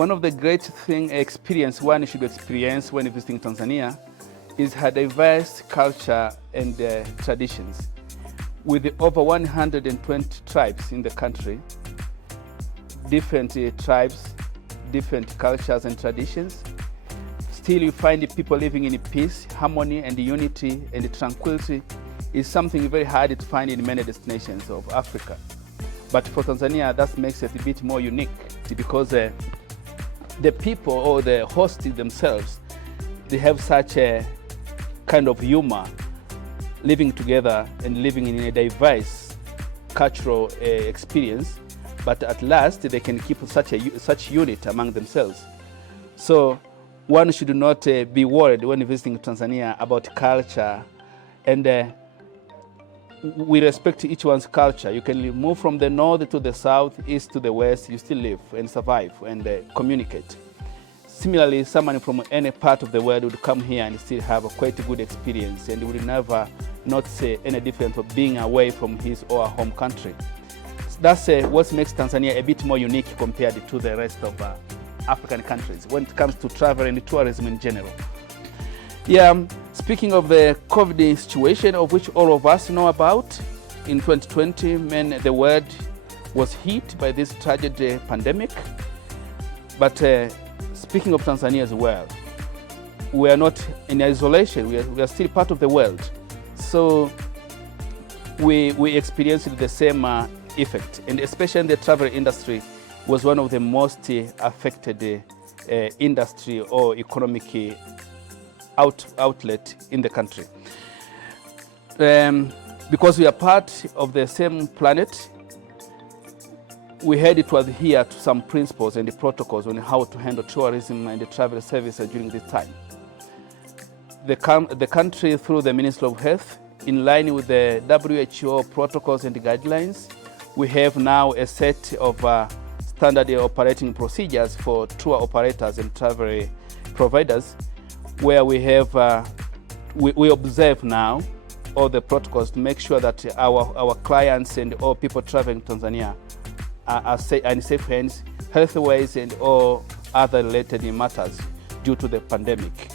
One of the great experience one should experience when visiting Tanzania is her diverse culture and traditions. With over 120 tribes in the country, different tribes, different cultures and traditions, still you find people living in peace, harmony and unity, and tranquility is something very hard to find in many destinations of Africa. But for Tanzania, that makes it a bit more unique because the people or the hosts themselves, they have such a kind of humor, living together and living in a diverse cultural experience, but at last they can keep such unit among themselves. So one should not be worried when visiting Tanzania about culture, and we respect each one's culture. You can move from the north to the south, east to the west, you still live and survive and communicate. Similarly, someone from any part of the world would come here and still have a quite good experience and would never not say any difference of being away from his or her home country. That's what makes Tanzania a bit more unique compared to the rest of African countries when it comes to travel and tourism in general. Yeah, speaking of the COVID situation, of which all of us know about, in 2020, the world was hit by this tragic pandemic. But speaking of Tanzania as well, we are not in isolation. We are still part of the world. So we experienced the same effect, and especially in the travel industry was one of the most affected industry or economic outlet in the country. Because we are part of the same planet, we had to adhere to some principles and the protocols on how to handle tourism and the travel services during this time. The country, through the Ministry of Health, in line with the WHO protocols and guidelines, we have now a set of standard operating procedures for tour operators and travel providers, where we have we observe now all the protocols to make sure that our clients and all people traveling to Tanzania are in safe hands, health-wise and all other related matters due to the pandemic.